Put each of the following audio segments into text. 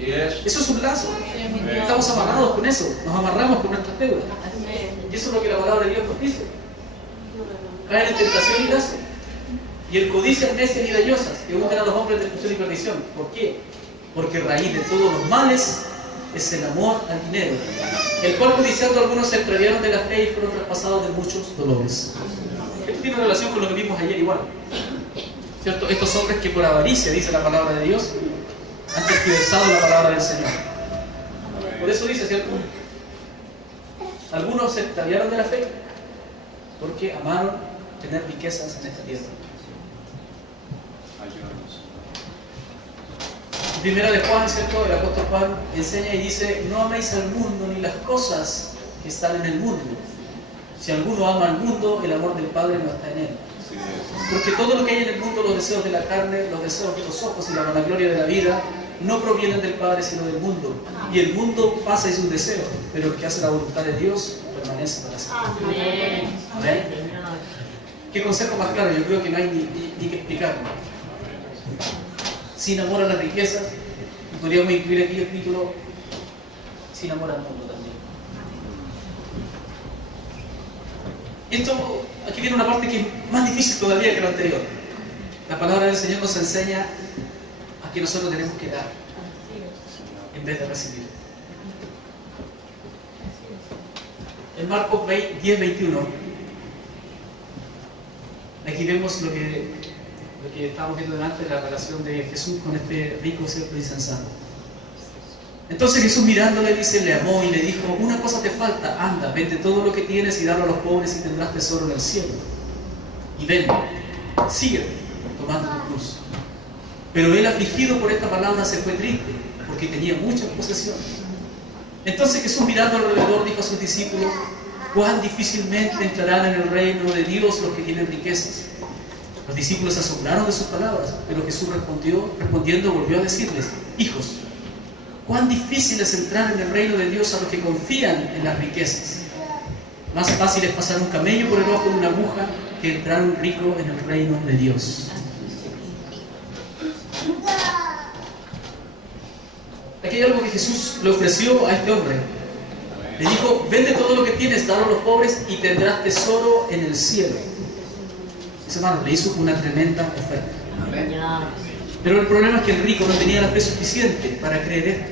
Eso es un lazo. Estamos amarrados con eso. Nos amarramos con nuestras deudas. Y eso es lo que la palabra de Dios nos dice. Caen en tentación y lazo. Y el codicia necias y dañosas que hunden a los hombres de destrucción y perdición. ¿Por qué? Porque raíz de todos los males es el amor al dinero, el cual codiciando algunos se extraviaron de la fe y fueron traspasados de muchos dolores. Esto tiene relación con lo que vimos ayer igual, ¿cierto? Estos hombres que por avaricia, dice la palabra de Dios, han tergiversado la palabra del Señor. Por eso dice, ¿cierto? Algunos se extraviaron de la fe porque amaron tener riquezas en esta tierra. En primera de Juan, ¿cierto? El apóstol Juan enseña y dice: no améis al mundo ni las cosas que están en el mundo. Si alguno ama al mundo, el amor del Padre no está en él. Porque todo lo que hay en el mundo, los deseos de la carne, los deseos de los ojos y la vanagloria de la vida, no provienen del Padre sino del mundo. Y el mundo pasa y sus deseos, pero el que hace la voluntad de Dios permanece para siempre. ¿Amén? ¿Qué consejo más claro? Yo creo que no hay ni que explicarlo. Sin amor a la riqueza, y podríamos incluir aquí el título: sin amor al mundo también. Esto, aquí viene una parte que es más difícil todavía que lo anterior. La palabra del Señor nos enseña a que nosotros tenemos que dar en vez de recibir. En Marcos 10:21, aquí vemos lo que estábamos viendo delante, de la relación de Jesús con este rico, cierto, insensato. Entonces Jesús, mirándole, dice, le amó y le dijo: una cosa te falta, anda, vende todo lo que tienes y dalo a los pobres y tendrás tesoro en el cielo. Y ven, sígueme, tomando tu cruz. Pero él, afligido por esta palabra, se fue triste, porque tenía muchas posesiones. Entonces Jesús, mirando alrededor, dijo a sus discípulos: cuán difícilmente entrarán en el reino de Dios los que tienen riquezas. Los discípulos se asombraron de sus palabras, pero Jesús respondiendo volvió a decirles: hijos, cuán difícil es entrar en el reino de Dios a los que confían en las riquezas. Más fácil es pasar un camello por el ojo de una aguja que entrar un rico en el reino de Dios. Aquí hay algo que Jesús le ofreció a este hombre. Le dijo: vende todo lo que tienes, dalo a los pobres y tendrás tesoro en el cielo. Hermano, le hizo una tremenda oferta. Pero el problema es que el rico no tenía la fe suficiente para creer esto.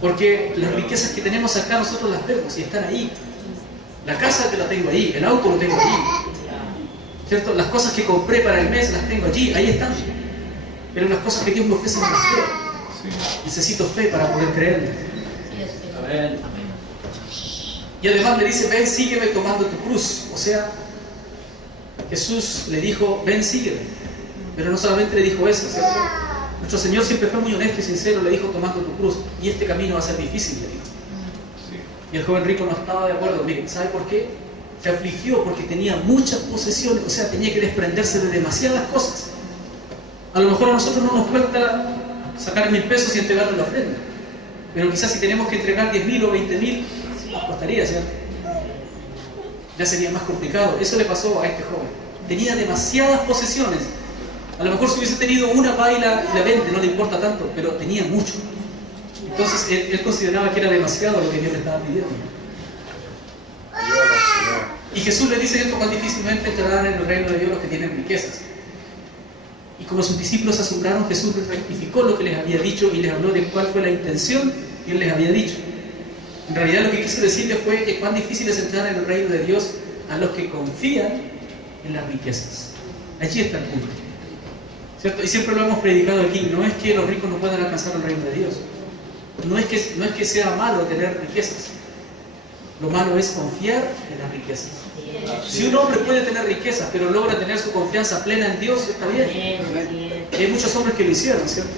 Porque las riquezas que tenemos acá nosotros las vemos y están ahí. La casa que la tengo ahí, el auto lo tengo ahí, ¿cierto? Las cosas que compré para el mes las tengo allí, ahí están. Pero las cosas que Dios me ofrece no las creo. Necesito fe para poder creerle. Y además le dice: ven, sígueme tomando tu cruz. O sea, Jesús le dijo: ven, sígueme. Pero no solamente le dijo eso, ¿cierto? Nuestro Señor siempre fue muy honesto y sincero, le dijo: tomando tu cruz. Y este camino va a ser difícil, le dijo. Y el joven rico no estaba de acuerdo. Miren, ¿sabe por qué? Se afligió porque tenía muchas posesiones, o sea, tenía que desprenderse de demasiadas cosas. A lo mejor a nosotros no nos cuesta sacar 1.000 pesos y entregarle la ofrenda. Pero quizás si tenemos que entregar 10.000 o 20.000, nos costaría, ¿cierto? Ya sería más complicado. Eso le pasó a este joven. Tenía demasiadas posesiones. A lo mejor si hubiese tenido una baila y la vende, no le importa tanto, pero tenía mucho. Entonces él consideraba que era demasiado lo que Dios le estaba pidiendo. Y Jesús le dice esto: cuán difícilmente entrarán en el reino de Dios los que tienen riquezas. Y como sus discípulos se asombraron, Jesús les rectificó lo que les había dicho y les habló de cuál fue la intención que él les había dicho. En realidad lo que quiso decirles fue que cuán difícil es entrar en el reino de Dios a los que confían en las riquezas. Allí está el punto, ¿cierto? Y siempre lo hemos predicado aquí. No es que los ricos no puedan alcanzar el reino de Dios. No es que sea malo tener riquezas. Lo malo es confiar en las riquezas. Si un hombre puede tener riquezas, pero logra tener su confianza plena en Dios, está bien. Y hay muchos hombres que lo hicieron, ¿cierto?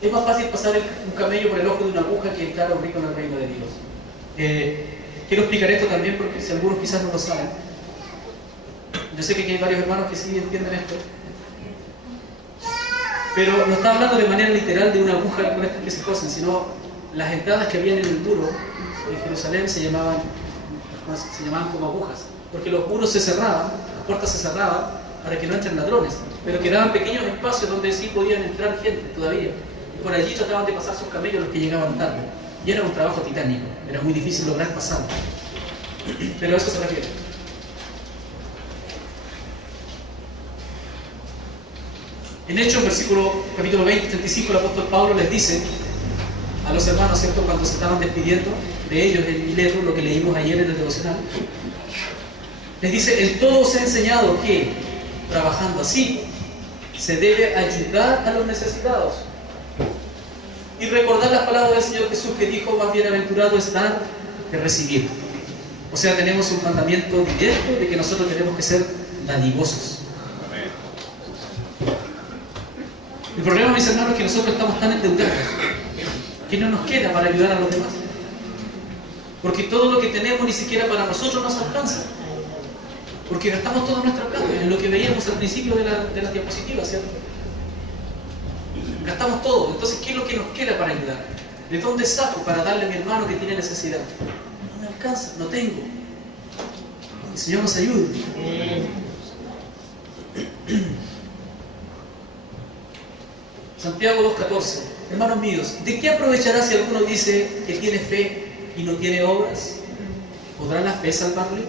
Es más fácil pasar un camello por el ojo de una aguja que entrar a un rico en el reino de Dios. Quiero explicar esto también porque si algunos quizás no lo saben. Yo sé que aquí hay varios hermanos que sí entienden esto. Pero no está hablando de manera literal de una aguja con estas que se cosen, sino las entradas que habían en el muro en Jerusalén se llamaban como agujas, porque los muros se cerraban, las puertas se cerraban para que no entren ladrones, pero quedaban pequeños espacios donde sí podían entrar gente todavía. Y por allí trataban de pasar sus camellos los que llegaban tarde. Y era un trabajo titánico, era muy difícil lograr pasar. Pero a eso se refiere. En Hechos, capítulo 20, 35, el apóstol Pablo les dice a los hermanos, ¿cierto?, cuando se estaban despidiendo de ellos en Mileto, lo que leímos ayer en el devocional, les dice: en todo os he enseñado que, trabajando así, se debe ayudar a los necesitados. Y recordar las palabras del Señor Jesús, que dijo: más bienaventurado es dar que recibir. O sea, tenemos un mandamiento directo de que nosotros tenemos que ser dadivosos. El problema, mis hermanos, es que nosotros estamos tan endeudados que no nos queda para ayudar a los demás. Porque todo lo que tenemos ni siquiera para nosotros nos alcanza. Porque gastamos toda nuestra plata, en lo que veíamos al principio de la diapositiva, ¿cierto? Gastamos todo. Entonces, ¿qué es lo que nos queda para ayudar? ¿De dónde saco para darle a mi hermano que tiene necesidad? No me alcanza, no tengo. El Señor nos ayude. Santiago 2:14. Hermanos míos, ¿de qué aprovechará si alguno dice que tiene fe y no tiene obras? ¿Podrá la fe salvarle?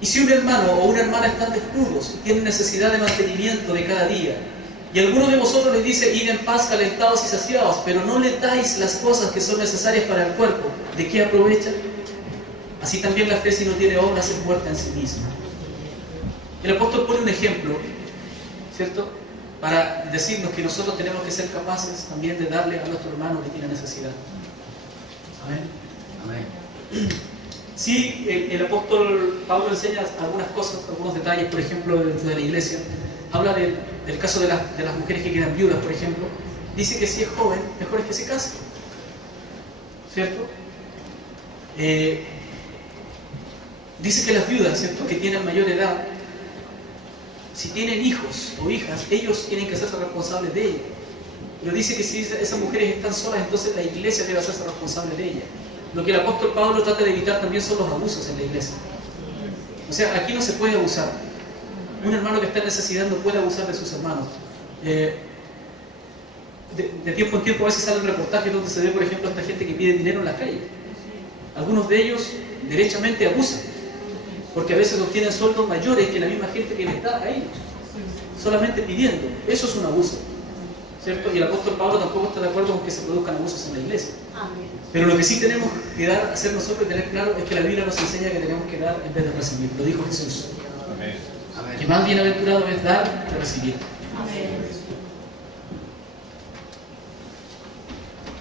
Y si un hermano o una hermana están desnudos y tienen necesidad de mantenimiento de cada día, y alguno de vosotros les dice: id en paz calentados y saciados, pero no le dais las cosas que son necesarias para el cuerpo, ¿de qué aprovecha? Así también la fe, si no tiene obras, es muerta en sí misma. El apóstol pone un ejemplo, ¿cierto?, para decirnos que nosotros tenemos que ser capaces también de darle a nuestro hermano que tiene necesidad. Amén. Amén. Sí, el apóstol Pablo enseña algunas cosas, algunos detalles, por ejemplo, dentro de la iglesia. Habla del caso de las mujeres que quedan viudas, por ejemplo. Dice que si es joven, mejor es que se case. ¿Cierto? Dice que las viudas, ¿cierto?, que tienen mayor edad, si tienen hijos o hijas, ellos tienen que hacerse responsables de ellas. Pero dice que si esas mujeres están solas, entonces la iglesia debe hacerse responsable de ellas. Lo que el apóstol Pablo trata de evitar también son los abusos en la iglesia. O sea, aquí no se puede abusar. Un hermano que está en necesidad no puede abusar de sus hermanos. De tiempo en tiempo a veces salen reportajes donde se ve, por ejemplo, a esta gente que pide dinero en la calle. Algunos de ellos derechamente abusan, porque a veces obtienen sueldos mayores que la misma gente que les da a ellos, solamente pidiendo. Eso es un abuso, ¿cierto? Y el apóstol Pablo tampoco está de acuerdo con que se produzcan abusos en la iglesia. Pero lo que sí tenemos que hacer nosotros y tener claro es que la Biblia nos enseña que tenemos que dar en vez de recibir. Lo dijo Jesús. Amén. Que más bienaventurado es dar que recibir. Amén.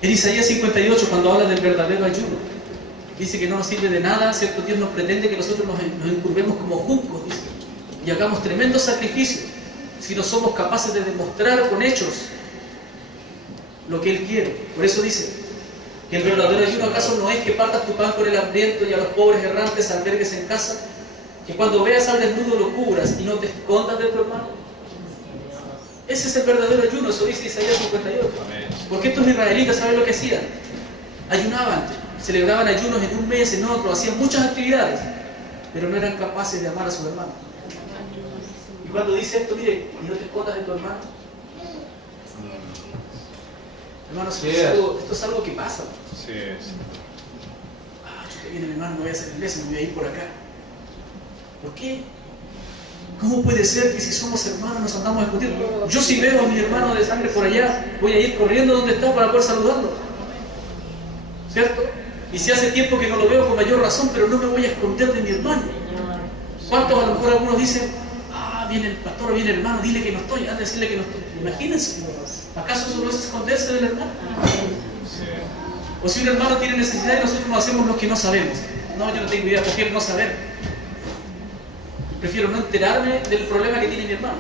En Isaías 58, cuando habla del verdadero ayuno, dice que no nos sirve de nada, ¿cierto? Dios nos pretende que nosotros nos encurvemos como juncos, dice, y hagamos tremendos sacrificios si no somos capaces de demostrar con hechos lo que Él quiere. Por eso dice que el verdadero ayuno, ¿acaso no es que partas tu pan con el hambriento y a los pobres errantes albergues en casa? Que cuando veas al desnudo lo cubras y no te escondas de tu hermano. Ese es el verdadero ayuno, eso dice Isaías 58. Porque estos israelitas, ¿saben lo que hacían? Ayunaban, celebraban ayunos en un mes, en otro, hacían muchas actividades, pero no eran capaces de amar a su hermano. Y cuando dice esto, mire, y no te escondas de tu hermano. Hermanos, esto es algo que pasa. Sí, sí. Yo viene mi hermano, no voy a hacer iglesia, me voy a ir por acá. ¿Por qué? ¿Cómo puede ser que si somos hermanos nos andamos discutiendo? Yo si veo a mi hermano de sangre por allá, voy a ir corriendo donde está para poder saludarlo. ¿Cierto? Y si hace tiempo que no lo veo, con mayor razón, pero no me voy a esconder de mi hermano. ¿Cuántos a lo mejor algunos dicen: viene el pastor o viene el hermano, dile que no estoy, anda a decirle que no estoy? Imagínense, ¿acaso eso no es esconderse del hermano? O si un hermano tiene necesidad y nosotros no hacemos lo que no sabemos. No, yo no tengo idea, prefiero no saber. Prefiero no enterarme del problema que tiene mi hermano.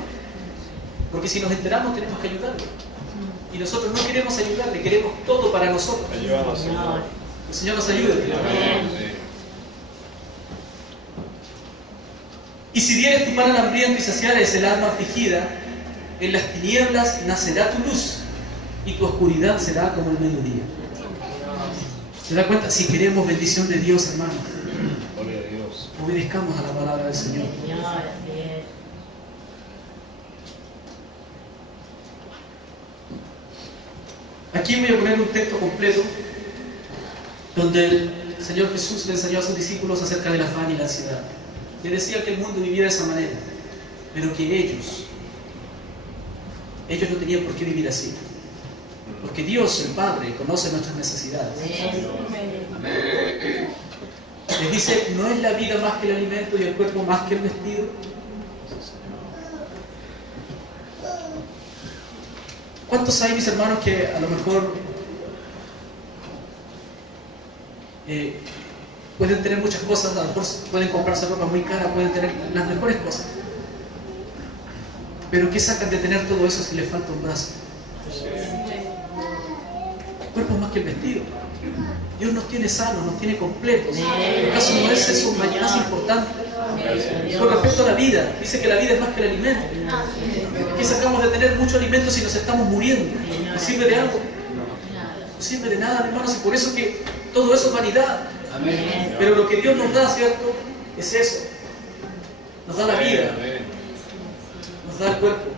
Porque si nos enteramos tenemos que ayudarle. Y nosotros no queremos ayudarle, queremos todo para nosotros. Ayúdanos, Señor. El Señor nos ayude. Amén. Y si dieres tu pan al hambriento y saciares el alma afligida, en las tinieblas nacerá tu luz y tu oscuridad será como el mediodía. ¿Se da cuenta? Si queremos bendición de Dios, hermanos, obedezcamos a la palabra del Señor. Aquí voy a poner un texto completo donde el Señor Jesús le enseñó a sus discípulos acerca del afán y la ansiedad. Le decía que el mundo vivía de esa manera, pero que ellos no tenían por qué vivir así. Porque Dios, el Padre, conoce nuestras necesidades. Les dice, ¿no es la vida más que el alimento y el cuerpo más que el vestido? ¿Cuántos hay, mis hermanos, que a lo mejor pueden tener muchas cosas, a lo mejor pueden comprarse ropa muy cara, pueden tener las mejores cosas, pero ¿qué sacan de tener todo eso si les falta un brazo? El cuerpo es más que el vestido. Dios nos tiene sanos, nos tiene completos. ¿Acaso no es eso más importante? Con respecto a la vida, dice que la vida es más que el alimento. ¿Qué sacamos de tener mucho alimento si nos estamos muriendo? ¿Nos sirve de algo? No sirve de nada, hermanos, y por eso que todo eso es vanidad. Pero lo que Dios nos da, ¿cierto? Es eso. Nos da la vida. Nos da el cuerpo.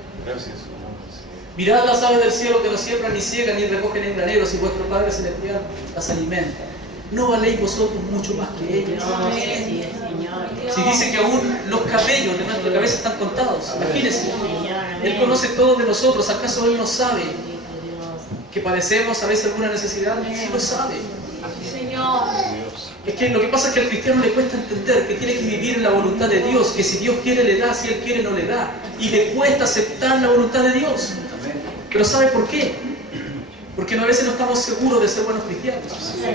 Mirad las aves del cielo que no siembran, ni ciegan, ni recogen en graneros, y vuestro Padre Celestial las alimenta. ¿No valéis vosotros mucho más que ellas? Si dice que aún los cabellos de nuestra cabeza están contados, imagínense. Él conoce todo de nosotros. ¿Acaso Él no sabe que padecemos a veces alguna necesidad? Sí lo sabe. Es que lo que pasa es que al cristiano le cuesta entender que tiene que vivir en la voluntad de Dios, que si Dios quiere le da, si Él quiere no le da, y le cuesta aceptar la voluntad de Dios. Pero ¿sabe por qué? Porque a veces no estamos seguros de ser buenos cristianos.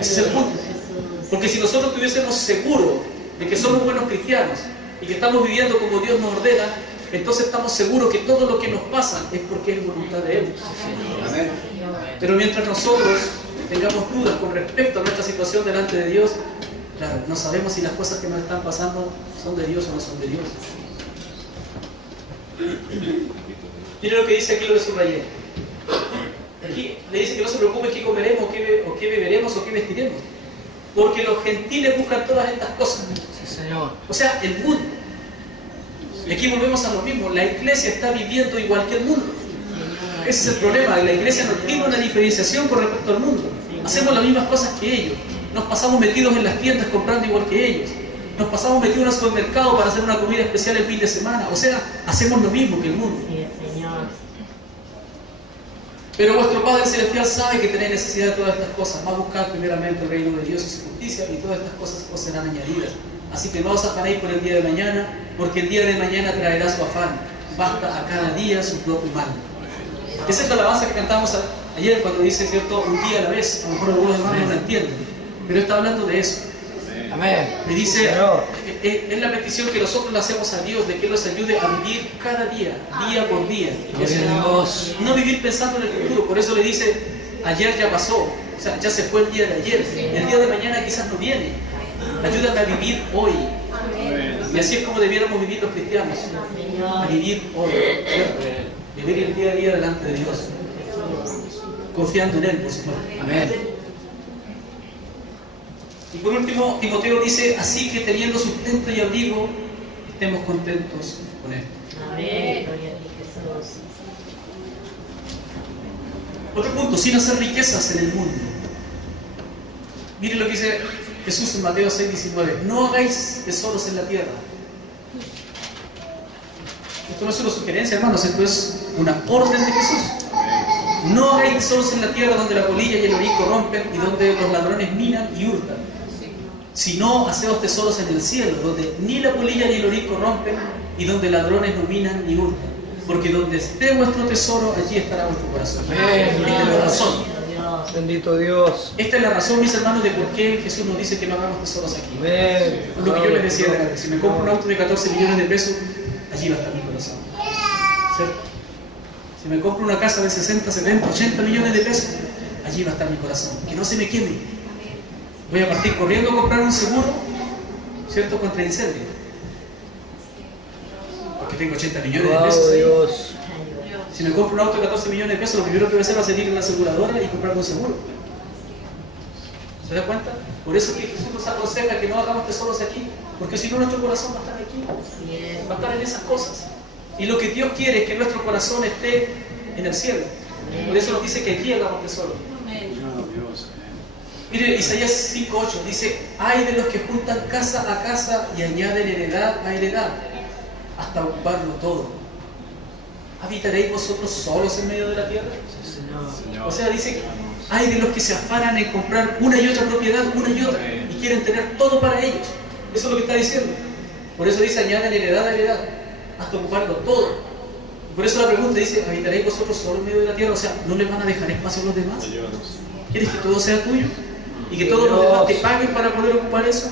Ese es el punto. Porque si nosotros estuviésemos seguros de que somos buenos cristianos y que estamos viviendo como Dios nos ordena, entonces estamos seguros que todo lo que nos pasa es porque es voluntad de Él. Pero mientras nosotros tengamos dudas con respecto a nuestra situación delante de Dios, claro, no sabemos si las cosas que nos están pasando son de Dios o no son de Dios. Mire lo que dice aquí, lo de subrayé. Aquí le dice que no se preocupe qué comeremos, o qué beberemos, o qué vestiremos. Porque los gentiles buscan todas estas cosas. Sí, Señor. O sea, el mundo. Y aquí volvemos a lo mismo. La iglesia está viviendo igual que el mundo. Ese es el problema. La iglesia no tiene una diferenciación con respecto al mundo. Hacemos las mismas cosas que ellos. Nos pasamos metidos en las tiendas comprando igual que ellos. Nos pasamos metidos en el supermercado para hacer una comida especial el fin de semana. O sea, hacemos lo mismo que el mundo. Pero vuestro Padre Celestial sabe que tenéis necesidad de todas estas cosas. Va a buscar primeramente el reino de Dios y su justicia, y todas estas cosas os serán añadidas. Así que no os afanéis por el día de mañana, porque el día de mañana traerá su afán. Basta a cada día su propio mal. Esa es la alabanza que cantamos ayer cuando dice, ¿cierto?, un día a la vez. A lo mejor algunos hermanos no lo entienden, pero está hablando de eso. Amén. Le dice, es la petición que nosotros le hacemos a Dios, de que Él nos ayude a vivir cada día, día por día. No vivir pensando en el futuro. Por eso le dice, ayer ya pasó, o sea, ya se fue el día de ayer. El día de mañana quizás no viene. Ayúdame a vivir hoy. Y así es como debiéramos vivir los cristianos. A vivir hoy. Vivir el día a día delante de Dios. Confiando en Él, por supuesto. Amén. Y por último, Timoteo dice, así que teniendo sustento y abrigo, estemos contentos con Él. Amén. Otro punto, sin hacer riquezas en el mundo. Miren lo que dice Jesús en Mateo 6:19. No hagáis tesoros en la tierra. Esto no es una sugerencia, hermanos, esto es una orden de Jesús. No hagáis tesoros en la tierra donde la polilla y el orín corrompen y donde los ladrones minan y hurtan. Sino haceos tesoros en el cielo, donde ni la polilla ni el orín corrompen y donde ladrones no minan ni hurtan. Porque donde esté vuestro tesoro, allí estará vuestro corazón. Esta es la razón. Bendito Dios. Esta es la razón, mis hermanos, de por qué Jesús nos dice que no hagamos tesoros aquí. Amén. Lo que yo les decía antes, si me compro un auto de 14 millones de pesos, allí va a estar mi corazón. ¿Cierto? Si me compro una casa de 60, 70, 80 millones de pesos, allí va a estar mi corazón. Que no se me queme. Voy a partir corriendo a comprar un seguro, ¿cierto?, contra incendio. Porque tengo 80 millones de pesos ahí. Dios. Si me compro un auto de 14 millones de pesos, lo primero que voy a hacer va a ser ir a una aseguradora y comprar un seguro. ¿Se da cuenta? Por eso que Jesús nos aconseja que no hagamos tesoros aquí, porque si no nuestro corazón va a estar aquí, va a estar en esas cosas. Y lo que Dios quiere es que nuestro corazón esté en el cielo. Por eso nos dice que aquí hagamos tesoros. Mire, Isaías 5:8 dice: hay de los que juntan casa a casa y añaden heredad a heredad, hasta ocuparlo todo. ¿Habitaréis vosotros solos en medio de la tierra? Sí, Señor. O sea, dice: hay de los que se afanan en comprar una y otra propiedad, una y otra, y quieren tener todo para ellos. Eso es lo que está diciendo. Por eso dice: añaden heredad a heredad, hasta ocuparlo todo. Y por eso la pregunta dice: ¿habitaréis vosotros solos en medio de la tierra? O sea, ¿no le van a dejar espacio a los demás? ¿Quieres que todo sea tuyo? ¿Y que todos los demás te paguen para poder ocupar eso?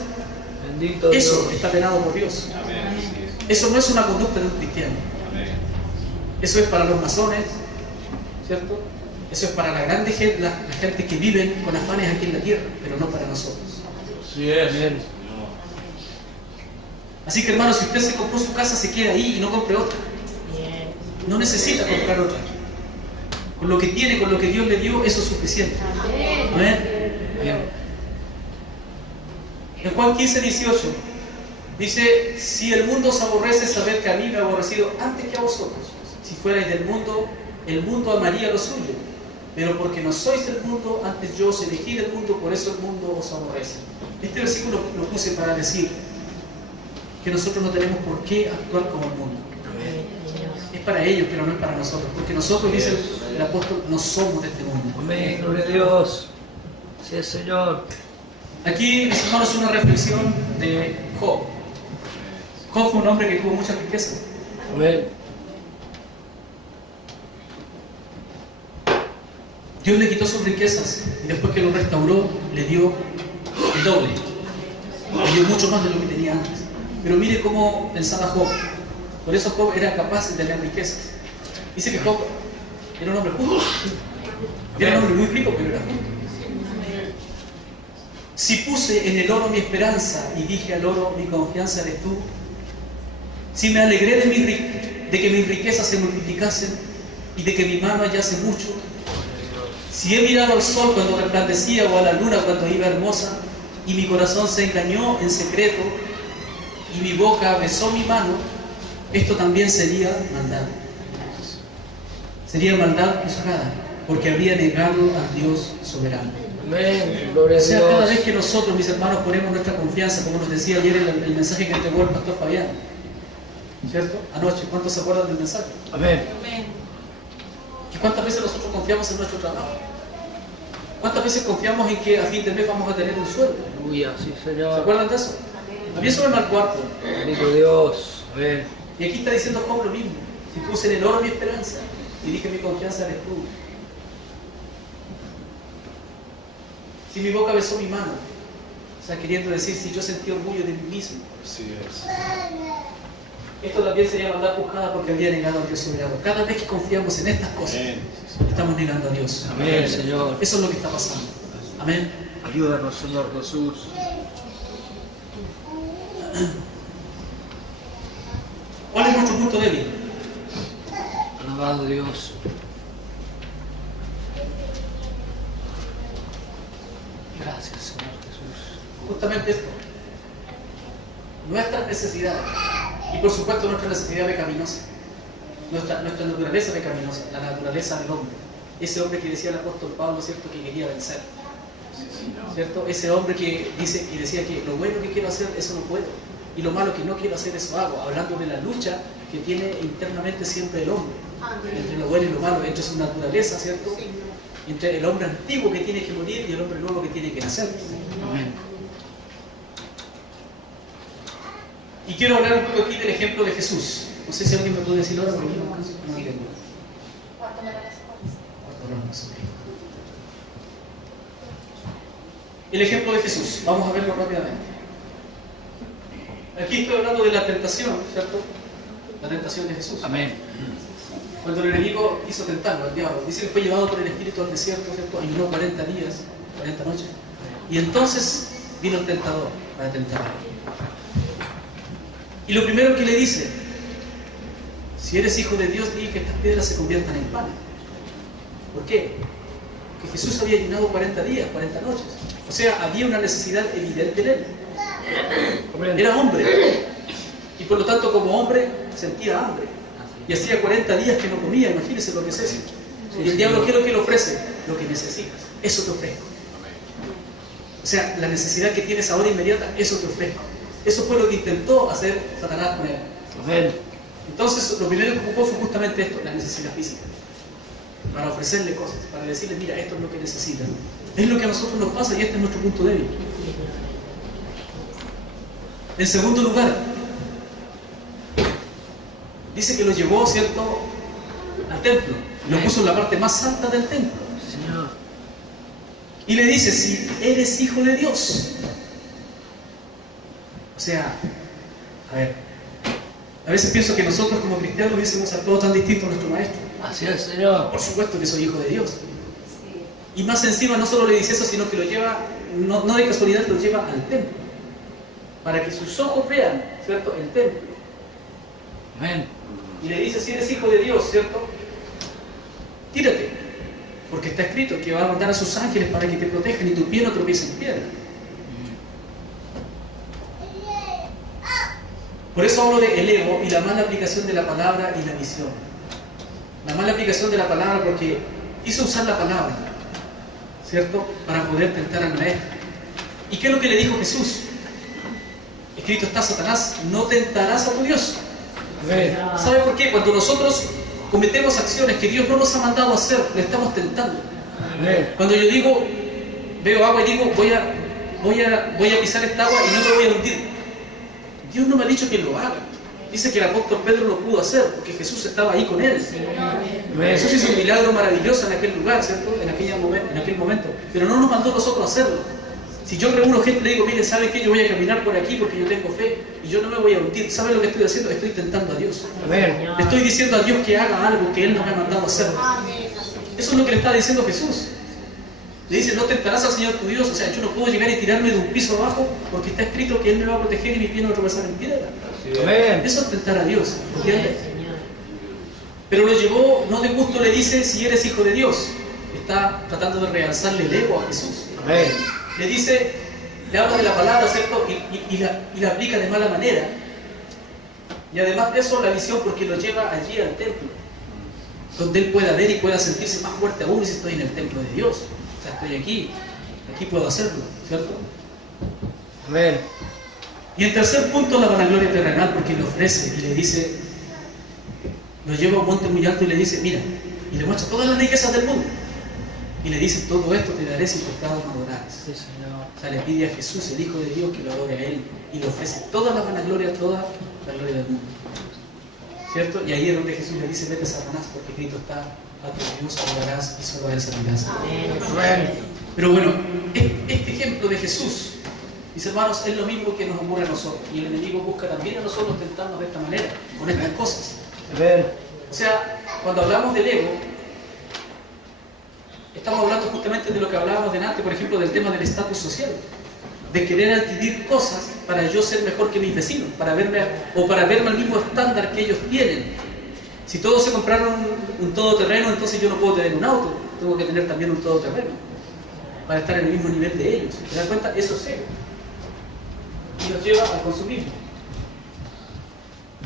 Bendito Eso Dios. está penado por Dios. Amén. Eso no es una conducta de un cristiano. Amén. Eso es para los masones, ¿cierto? Eso es para la grande gente, la gente que viven con afanes aquí en la tierra, pero no para nosotros. Sí es. Amén. Así que, hermanos, si usted se compró su casa, se queda ahí y no compre otra. No necesita comprar otra. Con lo que tiene, con lo que Dios le dio, eso es suficiente. Amén. Amén. En Juan 15:18 dice: si el mundo os aborrece, sabed que a mí me ha aborrecido antes que a vosotros. Si fuerais del mundo, el mundo amaría lo suyo. Pero porque no sois del mundo, antes yo os elegí del mundo, por eso el mundo os aborrece. Este versículo lo puse para decir que nosotros no tenemos por qué actuar como el mundo. Es para ellos, pero no es para nosotros. Porque nosotros, dice el apóstol, no somos de este mundo. Amén. Gloria a Dios. Sí, Señor. Aquí, mis hermanos, una reflexión de Job. Job fue un hombre que tuvo mucha riqueza. Amén. Dios le quitó sus riquezas y después que lo restauró, le dio el doble. Le dio mucho más de lo que tenía antes. Pero mire cómo pensaba Job. Por eso Job era capaz de tener riquezas. Dice que Job era un hombre justo. Era un hombre muy rico, pero era justo. Si puse en el oro mi esperanza y dije al oro, mi confianza eres tú. Si me alegré de que mis riquezas se multiplicasen y de que mi mano hallase mucho. Si he mirado al sol cuando resplandecía o a la luna cuando iba hermosa, y mi corazón se engañó en secreto y mi boca besó mi mano, esto también sería maldad. Sería maldad juzgada, porque habría negado al Dios soberano. Amén. Gloria O a sea, cada vez Dios. que nosotros, mis hermanos, ponemos nuestra confianza, como nos decía ayer el mensaje que entregó el pastor Fabián, ¿cierto? Anoche, ¿cuántos se acuerdan del mensaje? Amén. ¿Y cuántas veces nosotros confiamos en nuestro trabajo? ¿Cuántas veces confiamos en que a fin de mes vamos a tener un sueldo? Aleluya. Sí, ¿Se Señor. acuerdan de eso? A mí eso me marcó harto. Bendito Dios. Amén. Y aquí está diciendo Job lo mismo. Si puse en el oro mi esperanza y dije mi confianza eres tú. Si mi boca besó mi mano. O sea, queriendo decir, si yo sentí orgullo de mí mismo. Así es. Esto también sería maldad juzgada porque habría negado a Dios soberano. Cada vez que confiamos en estas cosas, Amén. estamos negando a Dios. Amén, Señor. Eso es lo que está pasando. Amén. Ayúdanos, Señor Jesús. ¿Cuál es nuestro punto débil? Alabado Dios. Gracias, Señor Jesús. Justamente esto. Nuestras necesidades. Y por supuesto nuestra necesidad pecaminosa. Nuestra naturaleza pecaminosa. La naturaleza del hombre. Ese hombre que decía el apóstol Pablo, ¿cierto? Que quería vencer. ¿Cierto? Ese hombre que dice y decía que lo bueno que quiero hacer, eso no puedo. Y lo malo que no quiero hacer, eso hago. Hablando de la lucha que tiene internamente siempre el hombre. Entre lo bueno y lo malo. Entre su naturaleza, ¿cierto? Entre el hombre antiguo que tiene que morir y el hombre nuevo que tiene que nacer. Amén. Y quiero hablar un poco aquí del ejemplo de Jesús. No sé si alguien me puede decir ahora, porque yo no alcanzo. No entiendo. Cuarto Romanos, ok. El ejemplo de Jesús. Vamos a verlo rápidamente. Aquí estoy hablando de la tentación, ¿cierto? La tentación de Jesús. Amén. Cuando el enemigo quiso tentarlo, el diablo, dice que fue llevado por el Espíritu al desierto, ¿cierto? Ayunó 40 días, 40 noches. Y entonces vino el tentador para tentarlo. Y lo primero que le dice: si eres hijo de Dios, di que estas piedras se conviertan en pan. ¿Por qué? Porque Jesús había ayunado 40 días, 40 noches. O sea, había una necesidad evidente en él. Era hombre. Y por lo tanto, como hombre, sentía hambre. Y hacía 40 días que no comía. Imagínense lo que es eso. Y el diablo, ¿qué es lo que le ofrece? Lo que necesitas. Eso te ofrezco. O sea, la necesidad que tienes ahora inmediata, eso te ofrezco. Eso fue lo que intentó hacer Satanás con él. Amén. Entonces, lo primero que ocupó fue justamente esto, la necesidad física. Para ofrecerle cosas, para decirle, mira, esto es lo que necesitas. Es lo que a nosotros nos pasa y este es nuestro punto débil. En segundo lugar, dice que lo llevó, ¿cierto?, al templo. Lo puso en la parte más alta del templo. Sí, Señor. Y le dice, si eres hijo de Dios. O sea, a ver, a veces pienso que nosotros como cristianos hubiésemos actuado tan distinto a nuestro maestro. Así es, Señor. Por supuesto que soy hijo de Dios. Y más encima no solo le dice eso, sino que lo lleva, no de casualidad, lo lleva al templo. Para que sus ojos vean, ¿cierto?, el templo. Amén. Y le dice, si eres hijo de Dios, ¿cierto?, tírate. Porque está escrito que va a mandar a sus ángeles para que te protejan y tu pie no tropiece en piedra. Por eso hablo de el ego y la mala aplicación de la palabra y la visión. La mala aplicación de la palabra porque quiso usar la palabra, ¿cierto?, para poder tentar al maestro. ¿Y qué es lo que le dijo Jesús? Escrito está, Satanás, no tentarás a tu Dios. Amén. ¿Sabe por qué? Cuando nosotros cometemos acciones que Dios no nos ha mandado a hacer, le estamos tentando. Amén. Cuando yo digo, veo agua y digo, voy a pisar esta agua y no me voy a hundir, Dios no me ha dicho que lo haga. Dice que el apóstol Pedro lo pudo hacer porque Jesús estaba ahí con él. Amén. Jesús hizo un milagro maravilloso en aquel lugar, ¿cierto?, en aquel momento, pero no nos mandó a nosotros a hacerlo. Si yo reúno gente y le digo, mire, ¿sabe qué? Yo voy a caminar por aquí porque yo tengo fe y yo no me voy a hundir. ¿Sabe lo que estoy haciendo? Estoy tentando a Dios. Amén. Le estoy diciendo a Dios que haga algo que Él no me ha mandado a hacer. Eso es lo que le está diciendo Jesús. Le dice, no tentarás al Señor tu Dios. O sea, yo no puedo llegar y tirarme de un piso abajo porque está escrito que Él me va a proteger y mi pie no va a tropezar en piedra. Amén. Eso es tentar a Dios, ¿entiendes? Pero lo llevó, no de gusto le dice, si eres hijo de Dios. Está tratando de realzarle el ego a Jesús. Amén. Le dice, le habla de la palabra, ¿cierto?, y la aplica de mala manera. Y además de eso, la visión, porque lo lleva allí al templo, donde él pueda ver y pueda sentirse más fuerte aún si estoy en el templo de Dios. O sea, estoy aquí puedo hacerlo, ¿cierto? Amén. Y en tercer punto, la vanagloria terrenal, porque le ofrece y le dice, lo lleva a un monte muy alto y le dice, mira, y le muestra todas las riquezas del mundo. Y le dice, todo esto te daré si pecado me adorares. Sí, Señor. O sea, le pide a Jesús, el Hijo de Dios, que lo adore a Él. Y le ofrece toda la vanagloria, toda la gloria del mundo. ¿Cierto? Y ahí es donde Jesús le dice, vete Satanás, porque escrito está, a tu Dios adorarás y solo a Él servirás. Amén. Pero bueno, este ejemplo de Jesús, mis hermanos, es lo mismo que nos ocurre a nosotros. Y el enemigo busca también a nosotros tentarnos de esta manera, con estas cosas. Amén. O sea, cuando hablamos del ego, estamos hablando justamente de lo que hablábamos delante, por ejemplo, del tema del estatus social, de querer adquirir cosas para yo ser mejor que mis vecinos, para verme al mismo estándar que ellos tienen. Si todos se compraron un todoterreno, entonces yo no puedo tener un auto, tengo que tener también un todoterreno para estar en el mismo nivel de ellos. ¿Te das cuenta? Eso es ego. Y nos lleva al consumismo.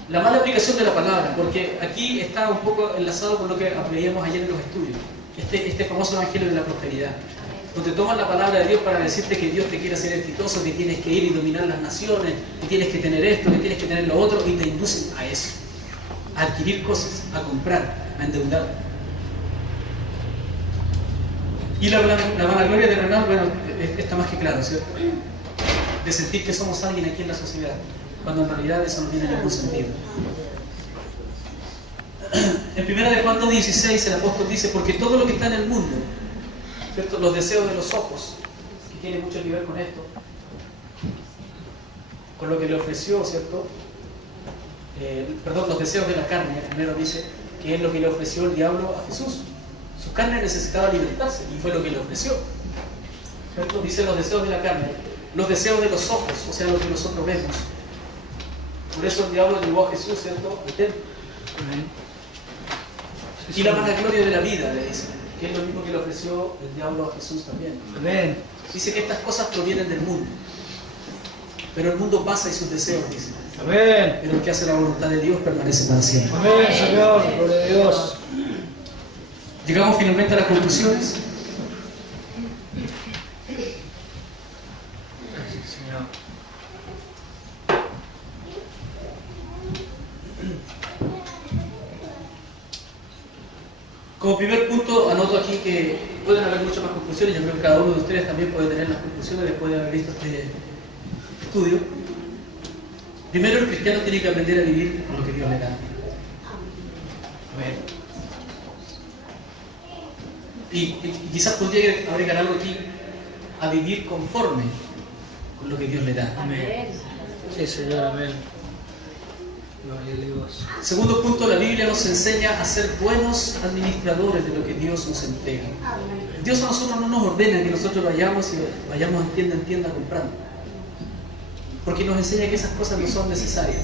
La mala aplicación de la palabra, porque aquí está un poco enlazado con lo que veíamos ayer en los estudios. Este famoso evangelio de la prosperidad, donde toman la palabra de Dios para decirte que Dios te quiere hacer exitoso, que tienes que ir y dominar las naciones, que tienes que tener esto, que tienes que tener lo otro, y te inducen a eso, a adquirir cosas, a comprar, a endeudar. Y la vanagloria terrenal, bueno, está más que claro, ¿cierto? De sentir que somos alguien aquí en la sociedad, cuando en realidad eso no tiene ningún sentido. En 1 Juan 2:16 el apóstol dice, porque todo lo que está en el mundo, ¿cierto?, los deseos de los ojos, que tiene mucho que ver con esto, con lo que le ofreció, ¿cierto? Los deseos de la carne, primero dice que es lo que le ofreció el diablo a Jesús. Su carne necesitaba alimentarse y fue lo que le ofreció, ¿cierto? Dice los deseos de la carne, los deseos de los ojos, o sea, lo que nosotros vemos. Por eso el diablo llevó a Jesús, ¿cierto?, al templo. Y la vanagloria de la vida, le dice, que es lo mismo que le ofreció el diablo a Jesús también. Amén. Dice que estas cosas provienen del mundo, pero el mundo pasa y sus deseos, dice. Amén. Pero el que hace la voluntad de Dios permanece para siempre. Amén, Señor. Gloria a Dios. Llegamos finalmente a las conclusiones. Como primer punto, anoto aquí que pueden haber muchas más conclusiones. Yo creo que cada uno de ustedes también puede tener las conclusiones después de haber visto este estudio. Primero, el cristiano tiene que aprender a vivir con lo que Dios le da. A ver. Y quizás podría agregar algo aquí, a vivir conforme con lo que Dios le da. Amén. Sí, Señor, amén. Gloria a Dios. Segundo punto, la Biblia nos enseña a ser buenos administradores de lo que Dios nos entrega. Dios a nosotros no nos ordena que nosotros vayamos en tienda en tienda comprando, porque nos enseña que esas cosas no son necesarias.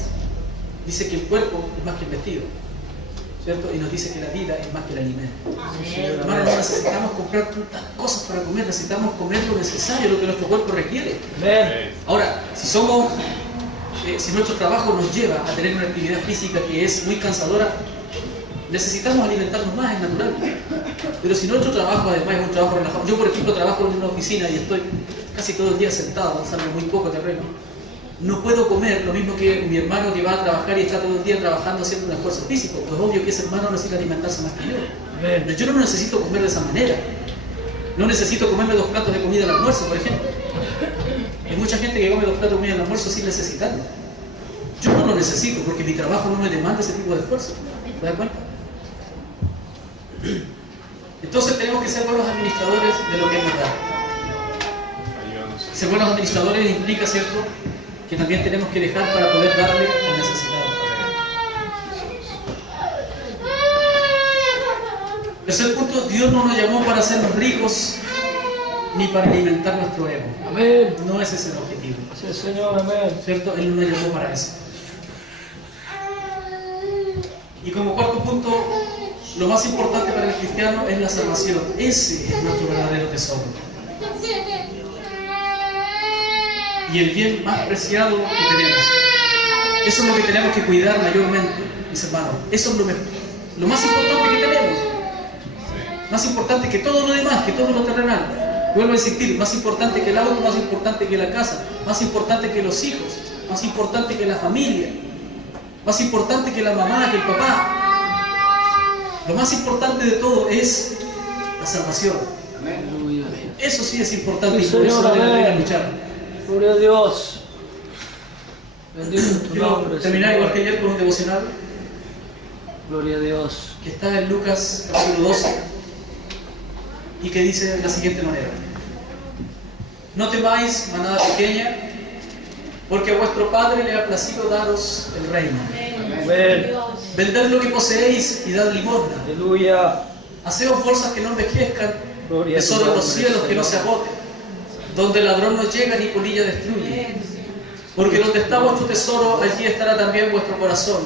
Dice que el cuerpo es más que el vestido, ¿cierto? Y nos dice que la vida es más que el alimento. Hermanos, no necesitamos comprar tantas cosas para comer, necesitamos comer lo necesario, lo que nuestro cuerpo requiere. Amén. Ahora, si nuestro trabajo nos lleva a tener una actividad física que es muy cansadora, necesitamos alimentarnos más, es natural. Pero si nuestro trabajo además es un trabajo relajado, yo por ejemplo trabajo en una oficina y estoy casi todo el día sentado, salgo muy poco terreno, no puedo comer lo mismo que mi hermano que va a trabajar y está todo el día trabajando haciendo un esfuerzo físico. Pues obvio que ese hermano necesita alimentarse más que yo. Amén. Yo no necesito comer de esa manera. No necesito comerme 2 platos de comida al almuerzo, por ejemplo. Hay mucha gente que come 2 platos de comida al almuerzo sin necesitarlo. Yo no lo necesito porque mi trabajo no me demanda ese tipo de esfuerzo. ¿Te das cuenta? Entonces tenemos que ser buenos administradores de lo que nos da. Ayúdanos. Ser buenos administradores implica, ¿cierto?, que también tenemos que dejar para poder darle al necesitado. Tercer punto, Dios no nos llamó para hacernos ricos ni para alimentar nuestro ego. Amén. No ese es el objetivo, Sí, Señor, amén. ¿cierto? Él no nos llamó para eso. Y como cuarto punto, lo más importante para el cristiano es la salvación. Ese es nuestro verdadero tesoro. Y el bien más preciado que tenemos. Eso es lo que tenemos que cuidar mayormente, mis hermanos. Eso es lo más importante que tenemos. Más importante que todo lo demás, que todo lo terrenal. Vuelvo a insistir, más importante que el auto, más importante que la casa, más importante que los hijos, más importante que la familia, más importante que la mamá, que el papá. Lo más importante de todo es la salvación. Aleluya. Eso sí es importante, Sí, y por eso Señor, vale la pena amén. luchar. Gloria a Dios. Bendito es tu Quiero nombre, terminar Señor. igual que ayer con un devocional Gloria a Dios. que está en Lucas capítulo 12 y que dice de la siguiente manera: no temáis, manada pequeña, porque a vuestro Padre le ha placido daros el reino. Amén. Vended lo que poseéis y dad limosna. Aleluya. Haceos bolsas que no envejezcan, Gloria a tu tesoro en los nombre, cielos que no se Señor. agoten, donde el ladrón no llega ni polilla destruye. Porque donde está vuestro tesoro, allí estará también vuestro corazón.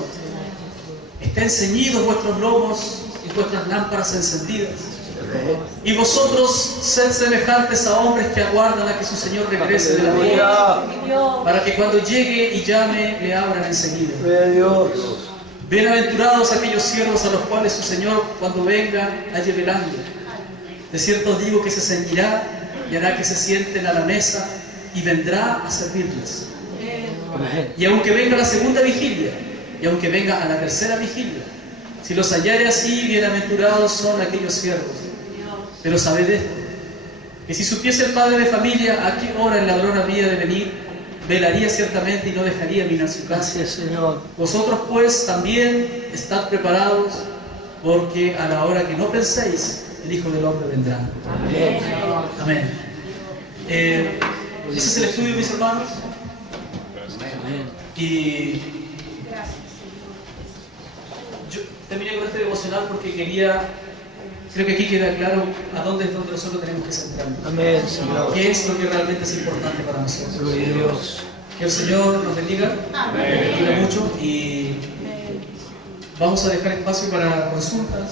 Estén ceñidos vuestros lomos y vuestras lámparas encendidas. Y vosotros sed semejantes a hombres que aguardan a que su Señor regrese de la boda, Aleluya. para que cuando llegue y llame, le abran enseguida. Gloria a Dios. Bienaventurados aquellos siervos a los cuales su Señor, cuando venga, halle velando. De cierto os digo que se ceñirá y hará que se sienten a la mesa y vendrá a servirles. Amén. Y aunque venga la segunda vigilia, y aunque venga a la tercera vigilia, si los hallare así, bienaventurados son aquellos siervos. Pero sabed esto, que si supiese el padre de familia a qué hora el ladrón había de venir, velaría ciertamente y no dejaría minar su casa. Gracias, Señor. Vosotros pues también estad preparados, porque a la hora que no penséis, el Hijo del Hombre vendrá. Amén. Amén. Ese es el estudio, mis hermanos. Amén. Y yo terminé con este devocional porque creo que aquí queda claro a dónde es donde nosotros tenemos que centrarnos. Amén, Señor. ¿Qué es lo que realmente es importante para nosotros? Gloria a Dios. Que el Señor nos bendiga, nos bendiga mucho, y vamos a dejar espacio para consultas,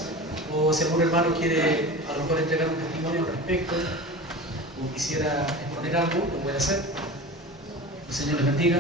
o si algún hermano quiere a lo mejor entregar un testimonio al respecto o quisiera exponer algo, lo puede hacer. El Señor les bendiga.